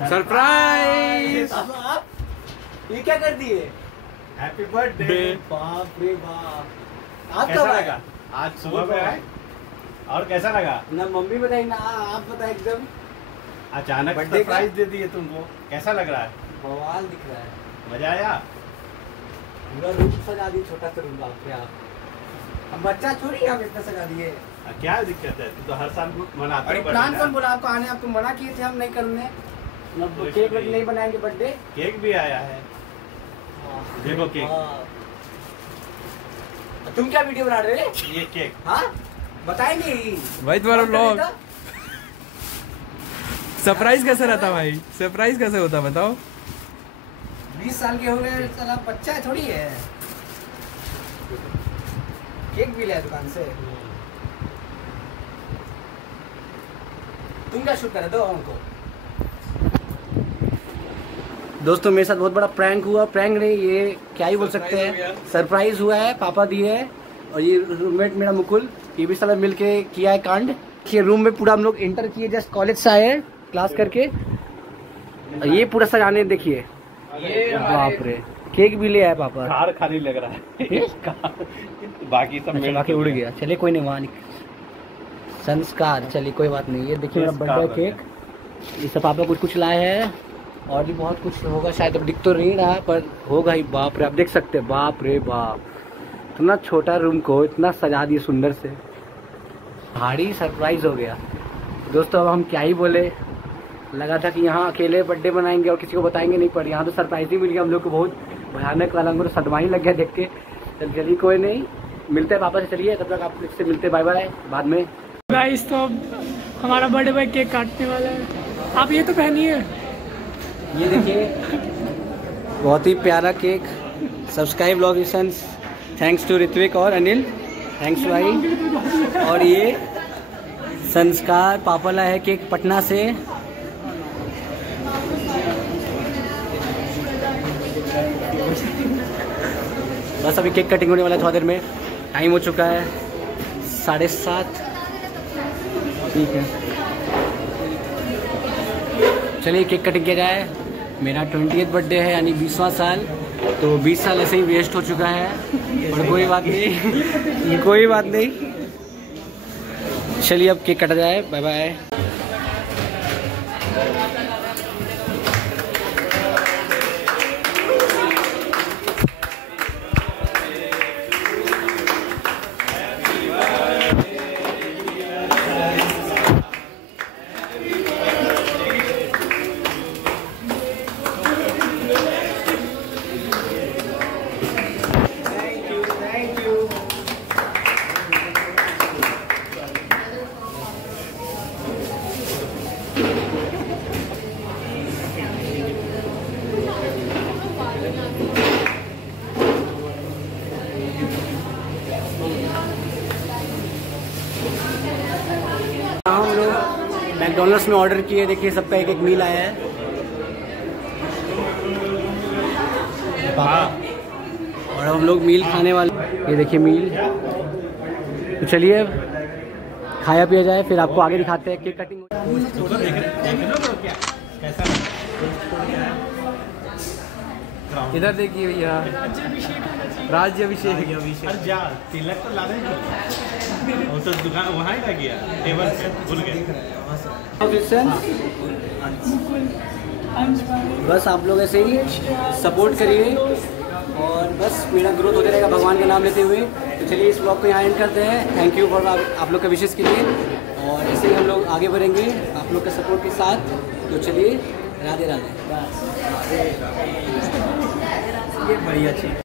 Surprise. ये क्या कर दिए? Happy birthday. बाप रे बाप। आप कैसा कब लगा? आज सुबह में आए और कैसा लगा? ना मम्मी बताई ना आप बताए, एकदम अचानक बर्थडे का? सरप्राइज दे दिए तुमको, कैसा लग रहा है? बवाल दिख रहा है। मजा आया? पूरा रूम सजा दी, छोटा सा रूम। बाप रे आप, अब बच्चा छोड़ी आप इतना सजा दिए। क्या दिक्कत है? तू तो हर साल मनाते हो। प्लान कौन बोला आपको आने? आपको मना किए थे हम नहीं करने। केक नहीं बनाएंगे बर्थडे। केक भी आया है, देखो केक। तुम क्या वीडियो बना रहे हो? ये केक हाँ बताएंगे ही भाई तुम्हारा व्लॉग। सरप्राइज कैसे रहता भाई? सरप्राइज कैसे होता बताओ? 20 साल के हो गए, साला बच्चा है थोड़ी है। केक भी लिया दुकान से। तुम क्या शूट कर रहे हो हमको? दोस्तों मेरे साथ बहुत बड़ा प्रैंक हुआ। प्रैंक नहीं, ये क्या ही बोल सकते हैं, सरप्राइज हुआ है। पापा दिए है और ये रूममेट मेरा मुकुल, ये भी साला मिलके किया है कांड। ये रूम में पूरा हम लोग इंटर किए, जस्ट कॉलेज से आए हैं क्लास करके। ये पूरा सजाने देखिए, बाप रे। केक भी ले आए पापा। कार खाली लग रहा है। बाकी सब अच्छा, बाकी उड़ गया। चलिए कोई नहीं, वहाँ संस्कार। चलिए कोई बात नहीं। ये देखिए मेरा बर्थडे केक, ये सब पापा कुछ कुछ लाए हैं और भी बहुत कुछ होगा शायद, अब दिख तो नहीं रहा पर होगा ही। बाप रे आप देख सकते हैं, बाप रे बाप, इतना छोटा रूम को इतना सजा दिए सुंदर से। भारी सरप्राइज हो गया दोस्तों। अब हम क्या ही बोले, लगा था कि यहाँ अकेले बर्थडे बनाएंगे और किसी को बताएंगे नहीं, पर यहाँ तो सरप्राइज ही मिल गया हम लोग को। बहुत भयानक वाला, हमको तो सदमा ही लग गया देख के। चलिए कोई नहीं, मिलते हैं पापा से। चलिए तब तक आप इससे मिलते, बाय बाय बाद में। गाइस तो अब हमारा बर्थडे बॉय केक काटने वाला है। आप ये तो पहनिए। ये देखिए बहुत ही प्यारा cake. Subscribe vlogicians, thanks to Ritvik और अनिल, थैंक्स भाई। और ये संस्कार पापा लाया है केक पटना से। बस अभी केक कटिंग होने वाला है थोड़ा देर में। टाइम हो चुका है 7:30। ठीक है चलिए केक कटिंग किया जाए। मेरा 20th बर्थडे है, यानी 20वां साल। तो 20 साल ऐसे ही वेस्ट हो चुका है, और कोई बात नहीं। कोई बात नहीं। चलिए अब केक कटा जाए, बाय बाय। हम लोग मैकडोनल्ड्स में ऑर्डर किए, देखिए सबका एक एक मील आया है। और हम लोग मील खाने वाले, ये देखिए मील। तो चलिए अब खाया पिया जाए, फिर आपको आगे दिखाते हैं केक कटिंग। इधर देखिए भैया, राज्य अभिषेक। तिलक तो ला रहे, वो तो दुकान वहाँ ही लग गया, टेबल पे भूल गए। बस आप लोग ऐसे ही सपोर्ट करिए और बस मेरा ग्रोथ होते रहेगा भगवान का नाम लेते हुए। तो चलिए इस ब्लॉग को यहाँ एंड करते हैं। थैंक यू फॉर आप लोग के विशेष के लिए, और ऐसे ही हम लोग आगे बढ़ेंगे आप लोग के सपोर्ट के साथ। तो चलिए राधे राधे। बस ये बढ़िया चीज़।